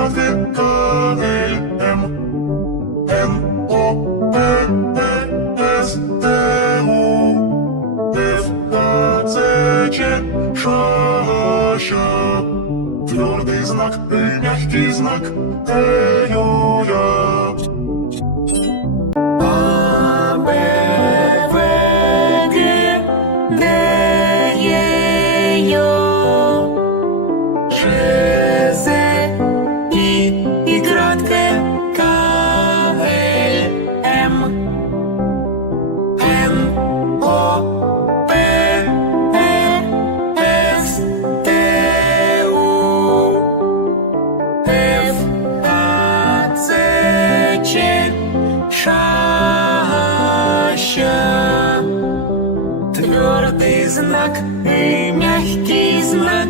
шатки К, Л, М, Н, О, П, С, Т, У, Ф, Х, Ц, Ч, Ш, Щ. Твердый знак и мягкий знак Э, Ю, Я. А, Б, В, Г, Д, Е, Й, Ж, З, І кратке, К, Л, М, Н, О, П, С, Т, У, Ф, Х, Ц, Ч, Ш, Щ. Твердый знак и мягкий знак